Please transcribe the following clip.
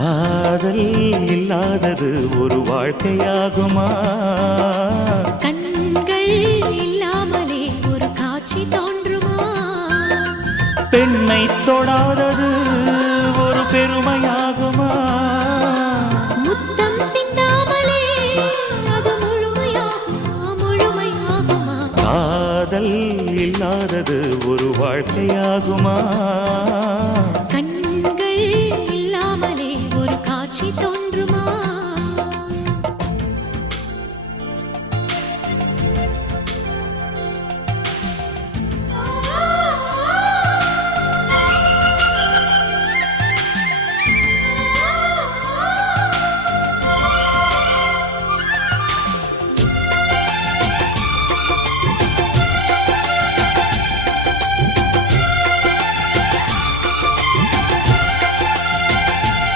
காதல் இல்லாதது ஒரு வாழ்க்கையாகுமா? கண்கள் இல்லாமலே ஒரு காட்சி தோன்றுமா? பெண்ணை தொடாதது ஒரு பெருமையாகுமா? முத்தம் சிந்தாமலே அது முழுமையாகுமா? காதல் இல்லாதது ஒரு வாழ்க்கையாகுமா?